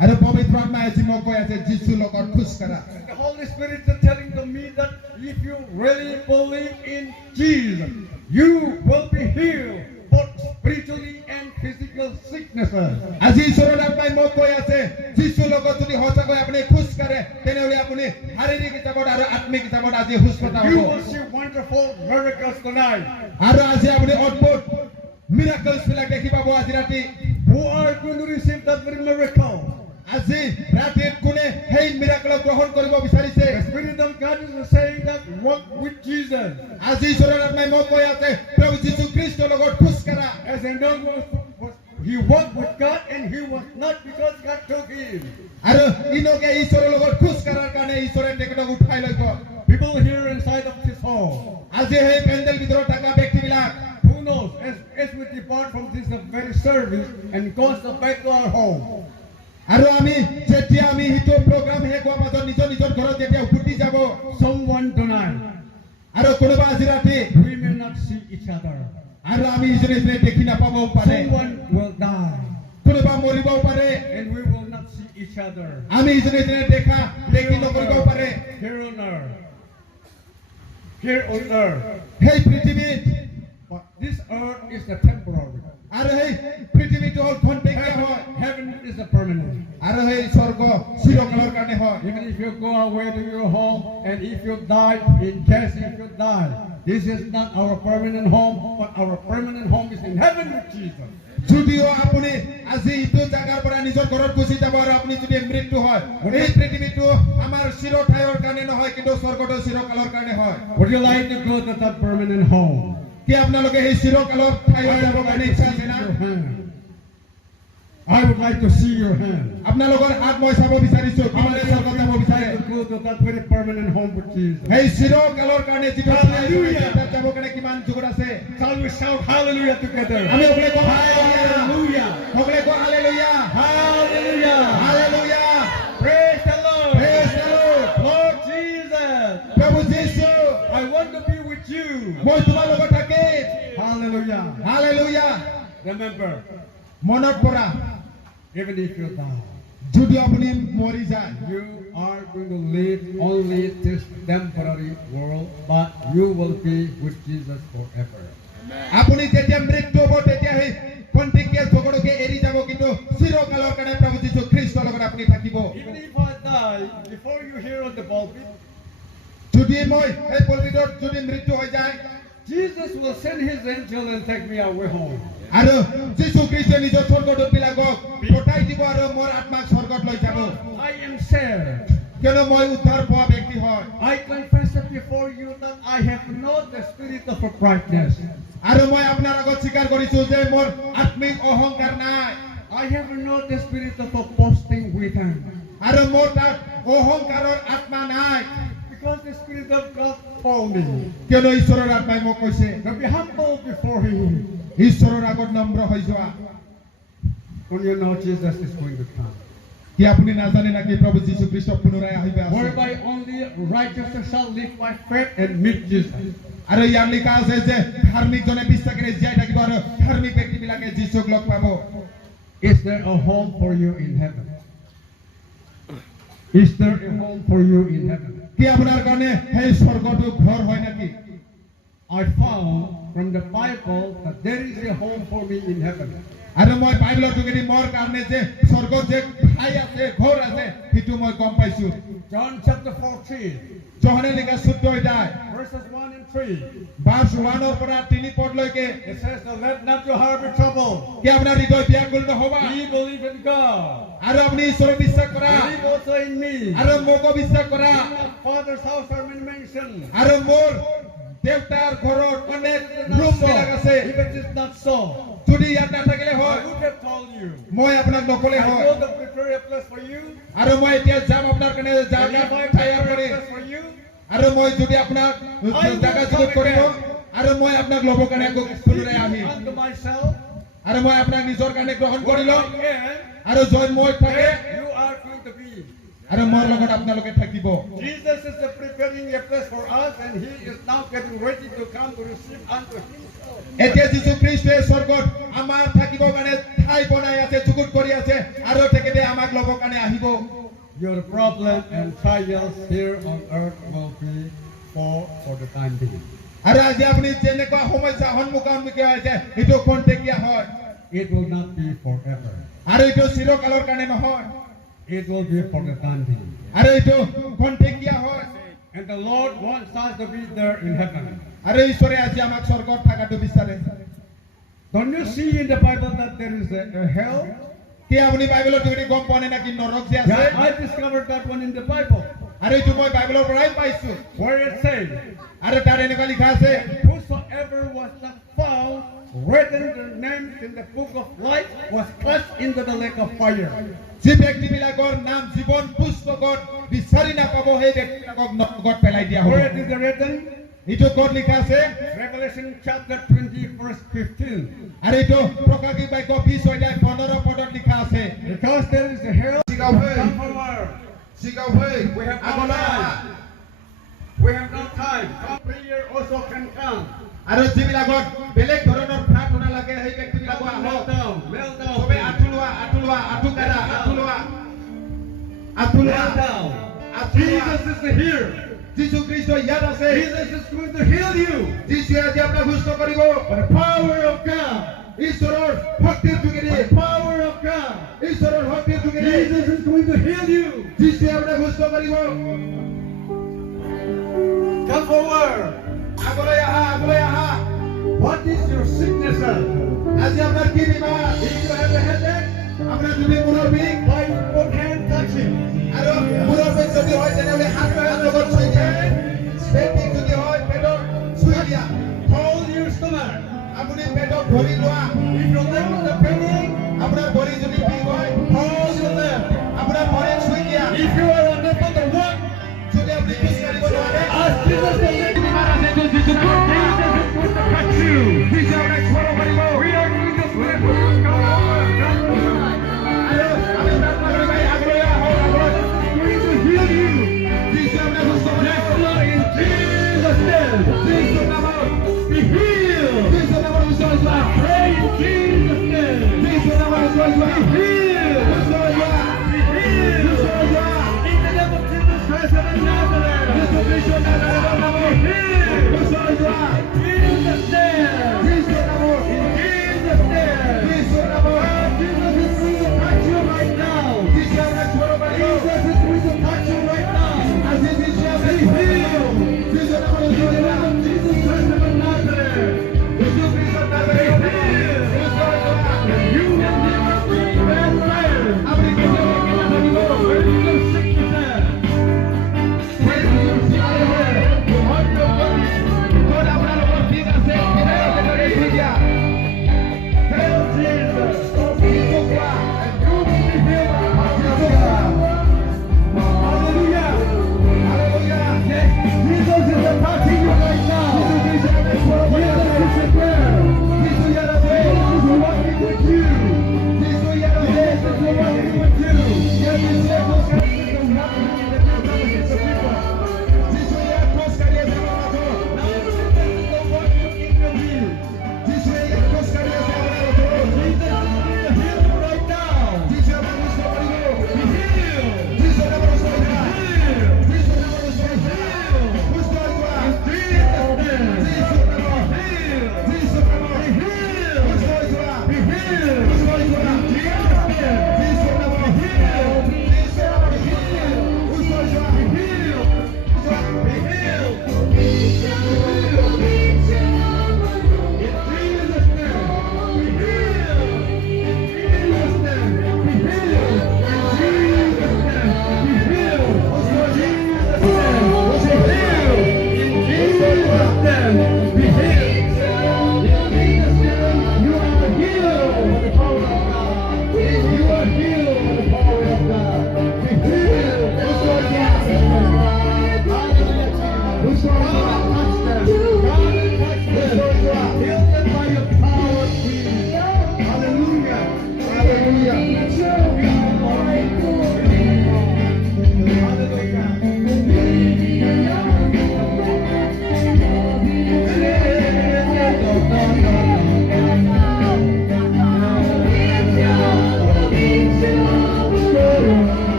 আৰু পবিত্ৰ আত্মাই আজি মোক কৈ আছে যিছুৰ লগত খোজ কাঢ়া। The Holy Spirit is telling to me that if you really believe in Jesus, you will be healed both spiritually and physical sicknesses. আজি ঈশ্বৰৰ আত্মাই মোক কৈ আছে যিছুৰ লগত যদি সঁচাকৈ আপুনি খোজ কাঢ়ে তেনেহ'লে আপুনি শাৰীৰিক হিচাপত আৰু আত্মিক হিচাপত আজি সুস্থতা হ'ব। You will see wonderful miracles tonight. আৰু আজি আপুনি অদ্ভুত মিৰাকলছ বিলাক দেখি পাব আজি ৰাতি। Who are going to receive that very miracle? আজি ৰাতিত কোনে সেই মিৰাকল গ্ৰহণ কৰিব বিচাৰিছে? The Spirit of God is saying that walk with Jesus. আজি ঈশ্বৰৰ আত্মাই মোক কৈ আছে প্ৰভু যীশু খ্ৰীষ্টৰ লগত খোজ কাঢ়া। As a dog he walked with God and he was not because God took him. আৰু ইনকে ঈশ্বৰৰ লগত খোজ কাঢ়াৰ কাৰণে ঈশ্বৰে তেখেতক উঠাই লৈ গ'ল। People here inside of this hall. আজি সেই পেণ্ডেল ভিতৰত থকা ব্যক্তিবিলাক Who knows, as we depart from this very service and goes back to our home. আৰু আমি যেতিয়া আমি হিটো প্ৰগ্ৰাম শেষ হোৱাৰ পাছত নিজৰ নিজৰ ঘৰত যেতিয়া উভতি যাব, Someone tonight, আৰু কোনোবা আজি ৰাতি we may not see each other. আৰু আমি ইজনে সিজনে দেখি নাপাবও পাৰে। Someone will die কোনোবা মৰিবও পাৰে, and we will not see each other. আমি ইজনে সিজনে দেখি নকৰিবও পাৰে। Here on earth. Here on earth. সেই পৃথিৱীত But this earth is the temporary. আৰু সেই পৃথিৱীটো হ'ল খন্তেকীয়া হয়, Heaven is the permanent. আৰু সেই স্বৰ্গ চিৰকালৰ কাৰণে হয়। Even if you go away to your home and if you die, in case if you die, this is not our permanent home, but our permanent home is in heaven with Jesus. যদিও আপুনি আজি ইটো জাগাৰ পৰা নিজৰ ঘৰত Gucci যাব আৰু আপুনি যদি মৃত্যু হয়, এই পৃথিৱীটো আমাৰ চিৰঠায়ৰ কাৰণে নহয় কিন্তু স্বৰ্গটো চিৰকালৰ কাৰণে হয়। Would you like to go to that permanent home? কি আপোনালোকে সেই চিৰকালৰ ঠাইলৈ যাবৰ কাৰণে ইচ্ছা আছে না? I would like to see your hand. আপোনালোকৰ হাত মই চাব বিচাৰিছো। কিমানে স্বৰ্গত যাব বিচাৰে? Go to that very permanent home with Jesus. সেই চিৰকালৰ কাৰণে যিটো Hallelujah. তাত যাবৰ কাৰণে কিমান যুগত আছে? Shall we shout hallelujah together? আমি সকলোৱে কওঁ Hallelujah. সকলোৱে কওঁ hallelujah, Hallelujah. Hallelujah, Praise the Lord. Praise the Lord. Lord Jesus. প্ৰভু যীশু, I want to be with you. মই তোমাৰ লগত থাকিম। Hallelujah. হালেলুয়া। Remember, মনত পৰা even if you die, যদি আপুনি মৰি যায়, you are going to live only this temporary world, but you will be with Jesus forever. আপুনি যেতিয়া মৃত্যু হ'ব তেতিয়া সেই খন্তেকীয়া জগতকে এৰি যাব, কিন্তু চিৰকালৰ কাৰণে প্ৰভু যীশু খ্ৰীষ্টৰ লগত আপুনি থাকিব। Even if I die before you hear on the pulpit, যদি মই এই পল্পিতত যদি মৃত্যু হৈ যায়, Jesus will send his angel and take me away home. আৰু যীশু খ্ৰীষ্টই নিজৰ স্বৰ্গদূতবিলাকক পঠাই দিব আৰু মোৰ আত্মাক স্বৰ্গত লৈ যাব। I am saved. কিয়নো মই উদ্ধাৰ পোৱা ব্যক্তি হয়। I confess it before you that I have not the spirit of uprightness. আৰু মই আপোনাৰ আগত স্বীকাৰ কৰিছো যে মোৰ আত্মিক অহংকাৰ নাই, I have not the spirit of boasting within. আৰু মোৰ তাত অহংকাৰৰ আত্মা নাই। Because the Spirit of God told me কিয়নো ঈশ্বৰৰ আত্মাই মোক কৈছে to be humble before Him. ঈশ্বৰৰ আগত নম্ৰ হৈ যোৱা। When you know Jesus is going to come, কি আপুনি নাজানে নাকি প্ৰভু যীশু খ্ৰীষ্ট পুনৰাই আহিব আছে? whereby only righteousness shall live by faith and meet Jesus. আৰু ইয়াত লিখা আছে যে ধাৰ্মিক জনে বিশ্বাসেৰে জীয়াই থাকিব আৰু ধাৰ্মিক ব্যক্তিবিলাকে যীশুক লগ পাব Is there a home for you in heaven? Is there a home for you in heaven? কি আপোনাৰ কাৰণে সেই স্বৰ্গটো ঘৰ হয় নেকি I found from the Bible that there is a home for me in heaven. আৰু মই বাইবেলৰ যোগেদি মোৰ কাৰণে যে স্বৰ্গত যে ঠাই আছে ঘৰ আছে সেইটো মই গম পাইছো John chapter 14, যোহানে লিখা 14 অধ্যায় verses 1 and 3. ভাৰ্ছ 1 ৰ পৰা 3 পদলৈকে It says, "Let not your heart be troubled. কি আপোনাৰ হৃদয় ব্যাকুল নহবা Ye believe in God. আৰু আপুনি ঈশ্বৰক বিশ্বাস কৰা Believe also in me. আৰু মোকো বিশ্বাস কৰা In my Father's house are many mansions. আৰু মোৰ দেউতাৰ ঘৰত অনেক ৰুম বিলাক আছে If it is not so, যদি ইয়াত নাথাকিলে I হয় would have told you. মই আপোনাক নকলে I হয় go to prepare a place for you. আৰু মই এতিয়া যাম আপোনাৰ কাৰণে And জাগা if I তৈয়াৰ prepare a Karim place for you, আৰু মই যদি আপোনাক জাগা যোগাৰ কৰিব আৰু মই আপোনাক ল'ব কাৰণে আকৌ পুনৰাই আহিম unto myself, আৰু মই আপোনাক নিজৰ কাৰণে গ্ৰহণ কৰি where লম I am, আৰু য'ত মই থাকে where you are going to be. আৰু মোৰ লগত আপোনালোকে থাকিব Jesus is preparing a place for us, and He is now getting ready to come to receive unto Himself. এতিয়া যীশু খ্ৰীষ্টই স্বৰ্গত আমাৰ থাকিব কাৰণে ঠাই বনাই আছে যুগুত কৰি আছে আৰু তেখেতে আমাক ল'ব কাৰণে আহিব Your problem and trials here on earth will be for the time being. আৰু আজি আপুনি যেনেকুৱা সমস্যা সন্মুখী হৈছে এইটো খন্তেকীয়া হয় It will not be forever. আৰু এইটো চিৰকালৰ কাৰণে নহয় It will be for the time being. আৰু এইটো খন্তেকীয়া হয় And the Lord wants us to be there in heaven. আৰু ঈশ্বৰে আজি আমাক স্বৰ্গত থকাটো বিচাৰে Don't you see in the Bible that there is a hell? কি আপুনি বাইবেলৰ যোগেদি গম পোৱা নাই নেকি নৰক যে আছে Yeah, I discovered that one in the Bible, আৰু এইটো মই বাইবেলৰ পৰাই পাইছো where it says, আৰু তাত এনেকুৱা লিখা আছে "Whosoever was not found written their names in the book of life was cast into the lake of fire." যি ব্যক্তিবিলাকৰ নাম জীৱন পুস্তকত বিচাৰি নাপাব সেই ব্যক্তিবিলাকক নৰকত পেলাই দিয়া হ'ব Where it is written? এইটো ক'ত লিখা আছে Revelation chapter 20, verse 15. আৰু এইটো প্ৰকাশিত বাক্য 20 অধ্যায় 15 পদত লিখা আছে Because there is a hell, Sigaw, hey. come forward. শিকাও হৈ We have no আগলৈ আহা। time. We have no time. Come prayer also can come. আৰু যিবিলাকত বেলেগ ধৰণৰ প্ৰাৰ্থনা লাগে সেই ব্যক্তিবিলাকো Kneel আহক down, kneel down. চবে আঁঠুলোৱা আঁঠুকাৰা আঁঠুলোৱা Kneel down. Jesus is here. যীশু খ্ৰীষ্ট ইয়াত আছে Jesus is going to heal you. যীশুৱে আজি আপোনাক সুস্থ কৰিব By the power of God. ঈশ্বৰৰ শক্তিৰ যোগেদি By the power of God. ঈশ্বৰৰ শক্তিৰ যোগেদি Jesus is going to heal you. যীশুৱে আপোনাক সুস্থ কৰিব Come forward. আগলৈ আহা What is your sickness? আজি আপোনাৰ কি বেমাৰ If you have a headache, আপোনাৰ যদি মূৰৰ বিষ by your hand touch it. আৰু মূৰৰ বিষ যদি হয় তেনেহ'লে হাতৰ লগত চুই দিয়া পেট বিষ যদি হয় পেটৰ চুই দিয়া Hold your stomach. আপুনি পেটক ধৰি লোৱা If your leg is paining, আপোনাৰ ভৰি যদি বিষ হয় hold your leg. আপোনাৰ ভৰিত চুই দিয়া If you are unable to walk, যদি আপুনি খোজ কাঢ়িব নোৱাৰে ask Jesus to lift you up. Jesus is going to touch you. যীশুৱে আপোনাক স্মৰণ কৰিব We are going to pray for you. Come over. Come over. আৰু আমি প্ৰাৰ্থনা কৰিম এই আগলৈ আহক আগলৈ He's going to heal you. যীশুৱে আপোনাক সুস্থ কৰিব Yes, Lord, in Jesus' name. যীশুৰ নামত Be healed. যীশুৰ নামত সুস্থ হোৱা Pray in Jesus' name. যীশুৰ নামত সুস্থ হোৱা Be healed. সুস্থ হোৱা Be healed. সুস্থ হোৱা In the name of Jesus Christ of Nazareth. যীশু খ্ৰীষ্টৰ নামত Be healed. সুস্থ হোৱা Jesus' name. যীশুৰ নামত In Jesus' name. যীশুৰ নামত Jesus is going to touch you right now. যীশুৱে আপোনাক স্মৰণ কৰিব Jesus is going to touch you right now. আজি যীশুৱে আপোনাক Be স্মৰণ কৰিব healed. যীশুৰ নামত In সুস্থ the হোৱা name of Jesus Christ of Nazareth. যীশু খ্ৰীষ্টৰ নামত Be healed. সুস্থ হোৱা You will never be bedridden. আপুনি কেতিয়াও একেটা থাকিব Where is your sickness? Where is your sickness? You have your body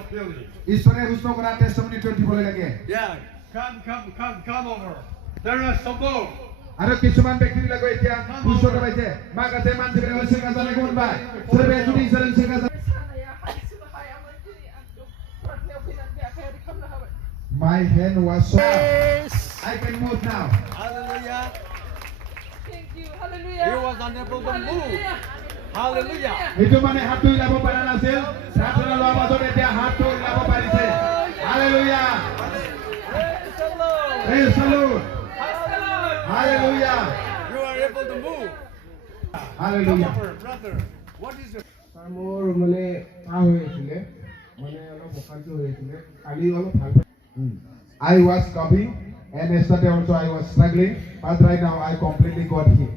of healing. ঈশ্বৰে সুস্থ কৰা টেষ্টিমনিটো দিবলৈ লাগে Yeah, come over. There are some more. আৰু কিছুমান ব্যক্তিবিলাকে এতিয়া সুস্থতা পাইছে মাকাছে মানসিবিলাক হৈছে কাজানে কোন পায় সবে যদি ইসরায়েল ছে কাজা My hand was so I can move now. Hallelujah. Thank you. He Hallelujah. was unable to move. Hallelujah. এইটো মানে হাতটো হিলাব পৰা নাছিল প্ৰাৰ্থনা লোৱাৰ মাজত এতিয়া হাতটো হিলাব পাৰিছে hallelujah Praise the Lord. Praise the Lord. Hallelujah. Hallelujah. You are able to move. Come Hallelujah. over, brother. What is your মোৰ মানে কাহ হৈ আছিলে মানে অলপ অশান্তি হৈ আছিলে কালি অলপ ভাল I was coughing and yesterday also I was struggling but right now I completely got healed.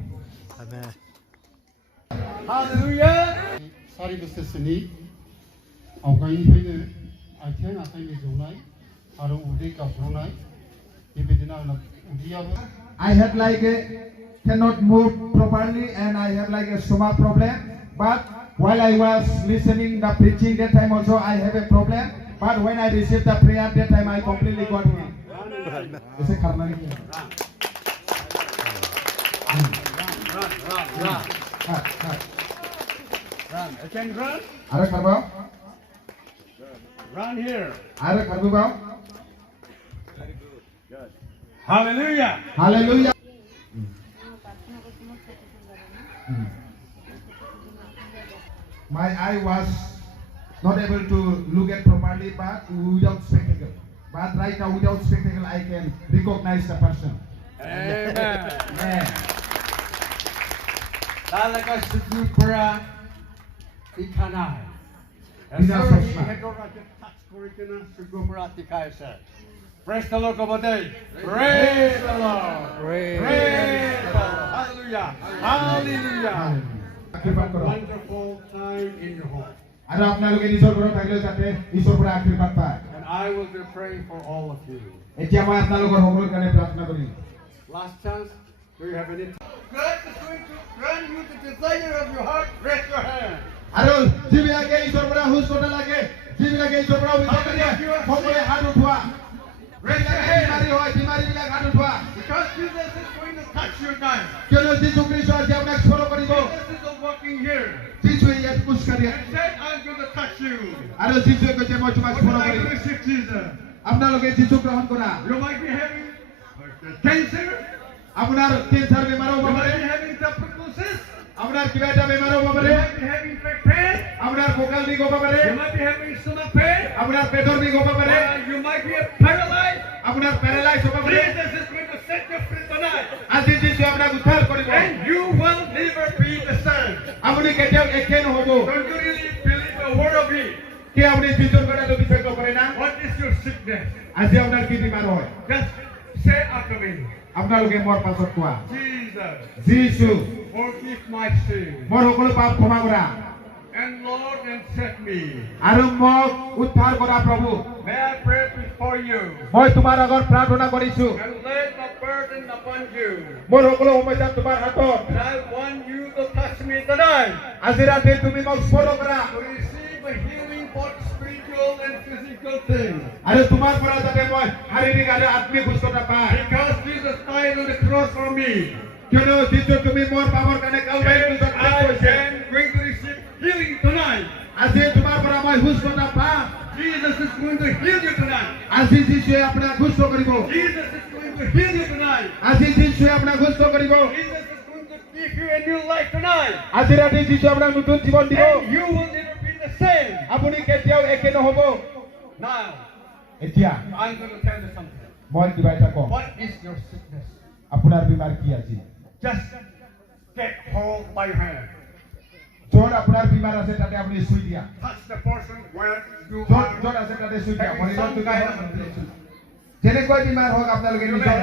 Hallelujah. सारि बोसोरसोनि आवगायनिफ्रायनो आथिं आखाइनि जौनाय आरो उदै गाबज्रावनाय बेबायदिनो आंना उदैयाबो I had like a cannot move properly and I had like a stomach problem but while I was listening the preaching that time also I have a problem but when I received the prayer that time I completely got healed. ऐसे करना नहीं है Run. हाँ हाँ Run. I can run. अरे करवाओ Run here. अरे करवाओ Hallelujah. Hallelujah. My eye was not able to look at properly but without spectacle. But right now without spectacle I can recognize the person. Amen. Amen. Talaga sugupra ikanay. Bina Sorry, sosma. hedora ke touch kurikina sugupra tikaisa. Praise the Lord, Kabate. Praise the Lord. Praise the Lord. Hallelujah. Hallelujah. আশীৰ্বাদ কৰক। Wonderful time in your home. আৰু আপোনালোকে নিজৰ ঘৰত থাকিলে যাতে ঈশ্বৰৰ পৰা আশীৰ্বাদ পায়। And I will be praying for all of you. এতিয়া মই আপোনালোকৰ সকলোৰ কাৰণে প্ৰাৰ্থনা কৰিম। Last chance. Do you have any? God is going to grant you the desire of your heart. Raise your hand. আৰু যিবিলাকে ঈশ্বৰৰ পৰা সুস্থতা লাগে, যিবিলাকে ঈশ্বৰৰ পৰা অভিযোগ লাগে, সকলোৱে হাত উঠোৱা। বিমাৰী হয়, বিমাৰীবিলাক হাত উঠোৱা। Because Jesus is going to touch you now. কিয়নো যীশু খ্ৰীষ্ট আজি আপোনাক স্পৰ্শ কৰিব। Jesus is walking here. যীশুৱে ইয়াত খোজকাঢ়ি আছে। And said, I'm going to touch you. আৰু যীশুৱে কৈছে মই তোমাক Would you স্পৰ্শ like to Karim. receive Jesus? আপোনালোকে যীশু গ্ৰহণ কৰা। You might be having cancer. আপোনাৰ কেঞ্চাৰ বেমাৰ হ'ব You পাৰে। might be having tuberculosis. আপোনাৰ কিবা এটা বেমাৰ হ'ব You পাৰে। might be having back pain. আপোনাৰ কঁকাল বিষ হ'ব পাৰে। You might be having stomach pain. আপোনাৰ পেটৰ বিষ হ'ব পাৰে। You might be paralyzed. আপোনাৰ পেৰালাইজ হ'ব পাৰে। Jesus is going to set you free tonight. আজি যীশুৱে আপোনাক উদ্ধাৰ কৰিব। And you will never be the same. আপুনি কেতিয়াও একে নহ'ব। Don't you really believe a word of it? কি আপুনি যীশুৰ কথাটো বিশ্বাস নকৰে না? What is your sickness? আজি আপোনাৰ কি বেমাৰ হয়? Just say after me. আপোনালোকে মোৰ পাছত কোৱা। Jesus, যীশু forgive my sin. মোৰ সকলো পাপ ক্ষমা কৰা And Lord, and set me. আৰু মোক উদ্ধাৰ কৰা প্ৰভু। May I pray before you. মই তোমাৰ আগত প্ৰাৰ্থনা কৰিছো। And lay my burden upon you. মোৰ সকলো সমস্যা তোমাৰ হাতত। And I want you to touch me tonight. আজি ৰাতি তুমি মোক স্পৰ্শ কৰা To receive a healing both spiritual and physical things. আৰু তোমাৰ পৰা যাতে মই শাৰীৰিক আৰু আত্মিক সুস্থতা পায়। Because Jesus died on the cross for me. কিয়নো যীশু তুমি মোৰ পাপৰ কাৰণে কালভাৰীত And প্ৰাণ I কৰিছে। am going to receive healing tonight. আজি তোমাৰ পৰা মই সুস্থতা পাম। Jesus is going to heal you tonight. আজি যীশুৱে আপোনাক সুস্থ কৰিব। Jesus is going to heal you tonight. আজি যীশুৱে আপোনাক সুস্থ কৰিব। Jesus is going to give you a new life tonight. আজি ৰাতি যীশু আপোনাক নতুন জীৱন দিব। And you will never be the same. আপুনি কেতিয়াও একে নহ'ব। Now, এতিয়া I'm going to tell you something. মই কিবা এটা কম। What is your sickness? আপোনাৰ বেমাৰ কি আজি? Just get hold by your hand. য'ত আপোনাৰ বেমাৰ আছে তাতে আপুনি চুই দিয়া। Touch the person where you য'ত are. আছে তাতে চুই দিয়া। Having শৰীৰত some যদি kind হয়, of affliction. যেনেকৈ বেমাৰ হওক আপোনালোকে You may নিজৰ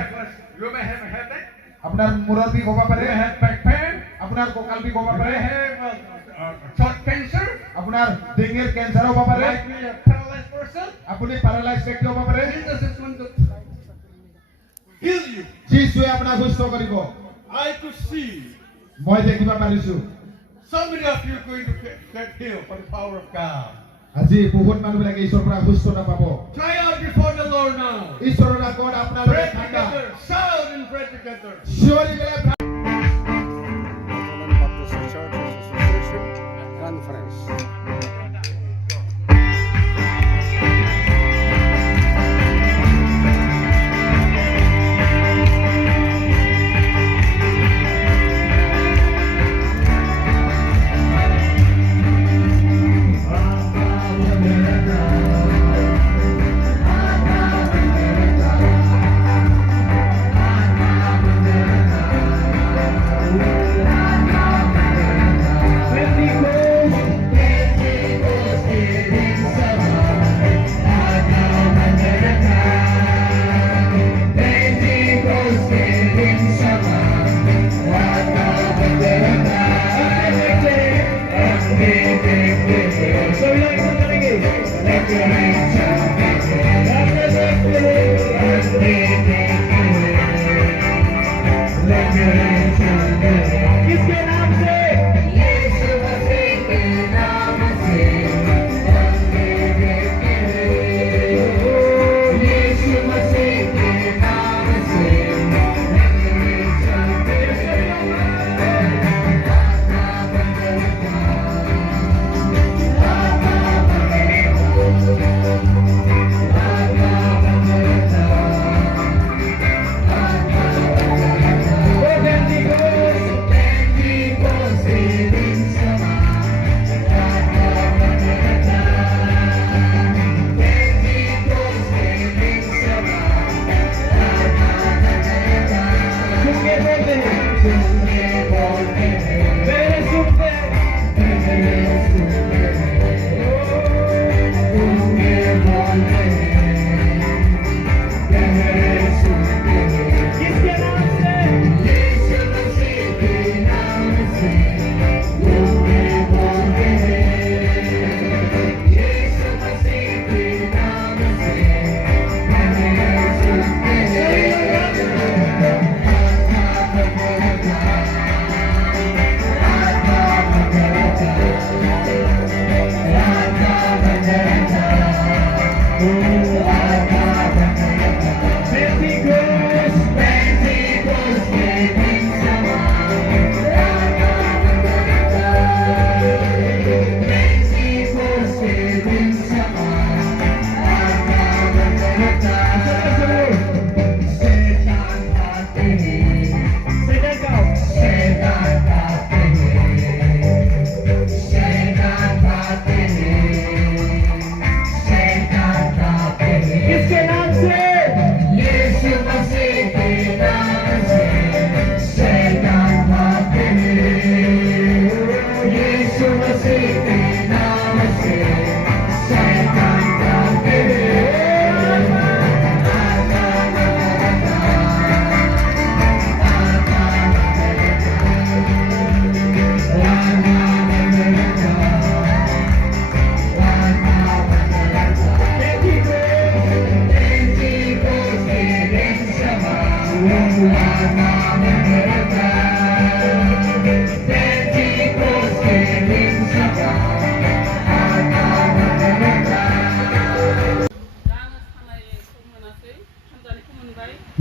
have a headache. আপোনাৰ মূৰৰ বিষ হ'ব You পাৰে, may have back pain. আপোনাৰ কঁকাল বিষ হ'ব You পাৰে, may have throat cancer. আপোনাৰ ডিঙিৰ কেঞ্চাৰ হ'ব You পাৰে, might be a paralyzed person. আপুনি পেৰালাইজ ব্যক্তি হ'ব পাৰে। Jesus is going to heal you. যীশুৱে আপোনাক সুস্থ কৰিব। I could see মই দেখিব পাৰিছো। so many of you going to get healed by the power of God. আজি বহুত মানুহবিলাকে ঈশ্বৰৰ পৰা সুস্থতা পাব। Cry out before the Lord now. ঈশ্বৰৰ আগত আপোনালোকে Pray ঠাণ্ডা together. Shout and pray together. চিঞৰি পেলাই Baptist Churches Association Conference.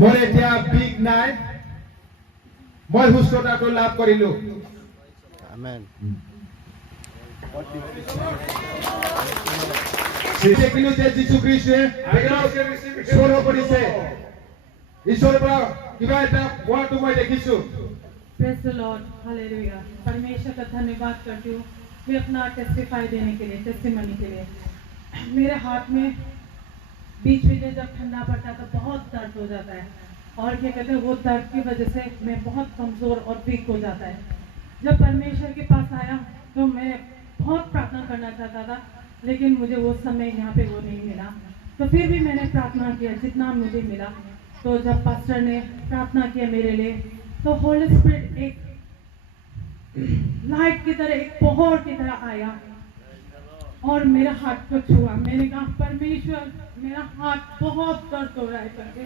মই এতিয়া বিগ নাই মই সুস্থতাটো লাভ কৰিলো। Amen. দেখিলো যে যীশু খ্ৰীষ্টে ঈশ্বৰ কৰিছে ঈশ্বৰৰ পৰা কিবা এটা পোৱাটো মই দেখিছো। Praise the Lord. Hallelujah. परमेश्वर का धन्यवाद करती हूँ मैं अपना टेस्टिफाई देने के लिए, टेस्टिमनी के लिए। मेरे हाथ में बीच में जब ठंडा पड़ता है तो बहुत दर्द हो जाता है और क्या कहते हैं वो दर्द की वजह से मैं बहुत कमज़ोर और वीक हो जाता है। जब परमेश्वर के पास आया तो मैं बहुत प्रार्थना करना चाहता था लेकिन मुझे वो समय यहाँ पे वो नहीं मिला। तो फिर भी मैंने प्रार्थना किया जितना मुझे मिला। तो जब पास्टर ने प्रार्थना किया मेरे लिए तो होली स्पिरिट एक लाइट की तरह, एक पहाड़ की तरह आया और मेरा हाथ को छुआ। मैंने कहा परमेश्वर मेरा हाथ बहुत दर्द हो रहा है करके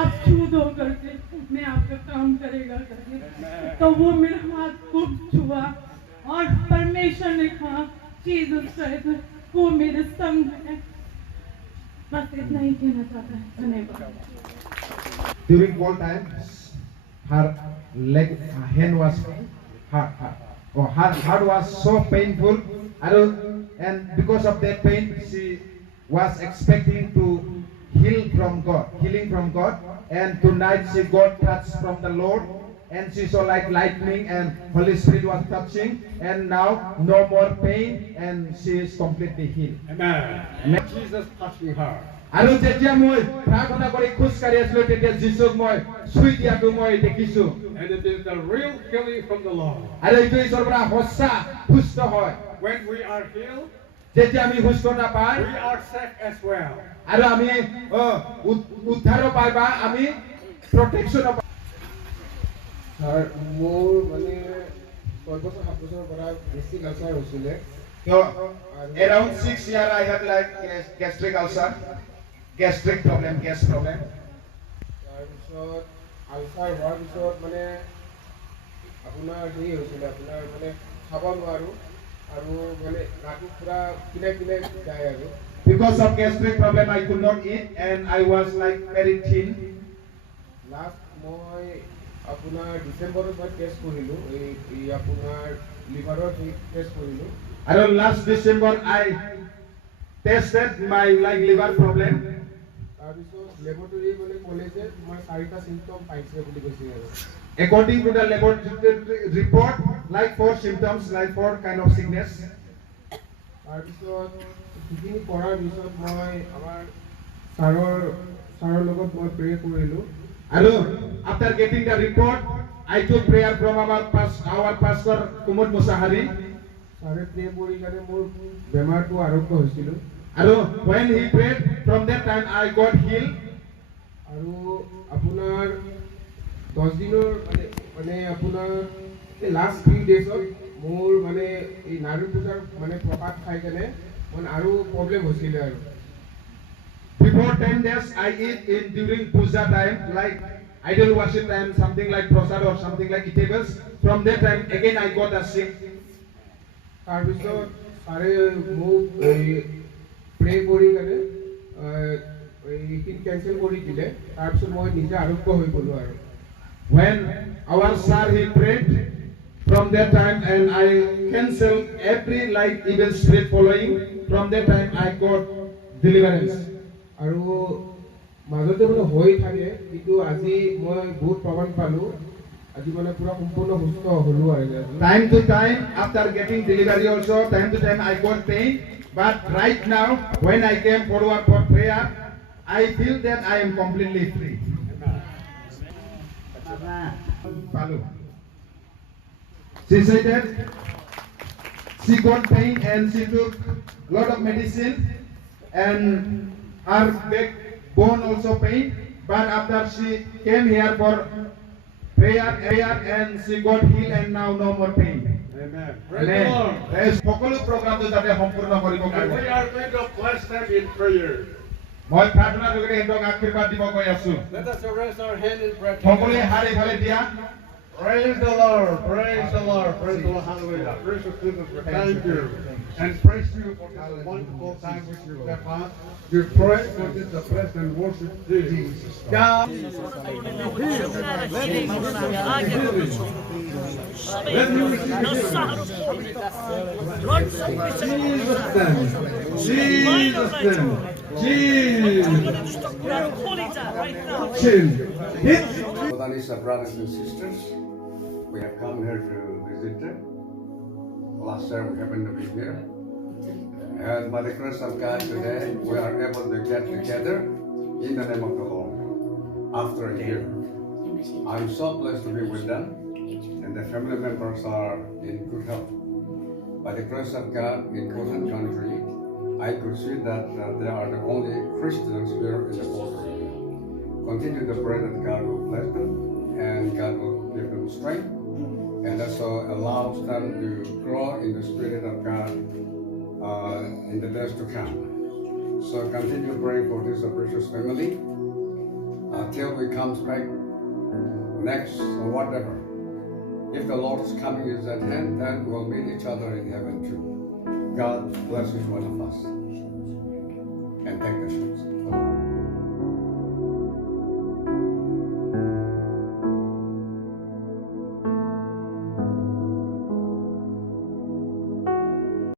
आप छू दो करके मैं आपका काम करेगा करके। तो वो मेरा हाथ को छुआ और परमेश्वर ने कहा जीसस क्राइस्ट वो मेरे संग है। बस इतना ही कहना चाहता है। धन्यवाद। During cold time, her hand was her heart was so painful. And because of that pain, she was expecting to healing from God. And tonight she got touch from the Lord, and she saw like lightning, and Holy Spirit was touching, and now no more pain, and she is completely healed. Amen. Jesus touching her. আৰু যেতিয়া মই প্ৰাৰ্থনা কৰি খোজ কাঢ়ি আছিলো তেতিয়া যীশুক মই চুই দিয়াটো মই দেখিছো And it is the real healing from the Lord. আৰু এইটো ঈশ্বৰৰ পৰা সঁচা সুস্থ হয় When we are healed, যেতিয়া আমি সুস্থতা পাই we are safe as well. আৰু আমি উদ্ধাৰ পাই বা আমি প্ৰটেকশ্যন পাই ছাৰ মোৰ মানে 6 বছৰ 7 বছৰৰ পৰা বেছি কালচাৰ হৈছিলে around 6 years I had like gastric ulcer, gastric problem, gas problem. তাৰপিছত আলচাৰ হোৱাৰ পিছত মানে আপোনাৰ হেৰি হৈছিলে আপোনাৰ মানে খাব নোৱাৰোঁ আৰু মানে নাকটো পুৰা কিনে কিনে যায় আৰু Because of gastric problem I could not eat and I was like very thin. Last মই আপোনাৰ ডিচেম্বৰত মই টেষ্ট কৰিলোঁ এই আপোনাৰ লিভাৰৰ টেষ্ট কৰিলোঁ And last December I tested my like liver problem. তাৰপিছত লেবৰেটৰী মানে ক'লে যে তোমাৰ 4টা চিম্পটম পাইছে বুলি কৈছে আৰু According to the laboratory report, like 4 symptoms, like 4 kind of sickness. তাৰপিছত সেইখিনি কৰাৰ পিছত মই আমাৰ ছাৰৰ লগত মই প্ৰে কৰিলোঁ And after getting the report, I took prayer from our pastor Kumud Musahari. ছাৰে প্ৰে কৰি কাৰণে মোৰ বেমাৰটো আৰোগ্য হৈছিলোঁ And when he prayed, from that time I got healed. আৰু আপোনাৰ 10 দিনৰ মানে আপোনাৰ এই লাষ্ট 3 ডেজত মোৰ মানে এই নাড়ু পূজাৰ মানে প্ৰসাদ খাই কেনে মানে আৰু প্ৰব্লেম হৈছিলে আৰু Before 10 days, I eat in during puja time, like idol worship time, something like prasad or something like eatables. From that time, again I got a sick. তাৰপিছত ছাৰে মোক এই প্ৰে কৰি কেনে এইখিনি কেঞ্চেল কৰি দিলে তাৰপিছত মই নিজে আৰোগ্য হৈ গ'লোঁ আৰু When our sir he prayed, from that time and I cancelled every like evil spirit following. From that time I got deliverance. আৰু মাজতে মানে হৈ থাকে কিন্তু আজি মই বহুত প্ৰমাণ পালোঁ আজি মানে পুৰা সম্পূৰ্ণ সুস্থ হ'লোঁ আৰু Time to time, after getting delivery also, time to time I got pain. But right now, when I came forward for prayer, I feel that I am completely free. Follow. She said that she got pain and she took lot of medicine and her backbone also pain. But after she came here for prayer and she got healed and now no more pain. Amen. Praise the Lord. সকলো প্ৰগ্ৰামটো যাতে সম্পূৰ্ণ কৰিব And পাৰে we are going to bless them in prayer. মই প্ৰাৰ্থনা যোগে সিহঁতক আশীৰ্বাদ দিব গৈ আছো Let us raise our hand in prayer. সকলোৱে হাত ইফালে দিয়া Praise the Lord, praise the Lord, praise the Lord, hallelujah. Precious Jesus, we thank you. And praise you for this wonderful time with you, Stefan. We pray for this praise and worship Jesus. God. Let me receive Jesus' name. Jesus. Bodanisa brothers and sisters, we have come here to visit them. Last year we happened to be here. And by the grace of God today, we are able to get together in the name of the Lord after a year. I'm so blessed to be with them, and the family members are in good health. By the grace of God in Kosan country, I could see that they are the only Christians here in the border. Continue to pray that God will bless them and God will give them strength and also allows them to grow in the Spirit of God in the days to come. So continue praying for this precious family until we come back next or whatever. If the Lord's coming is at hand, then we'll meet each other in heaven too. God bless each one of us and take us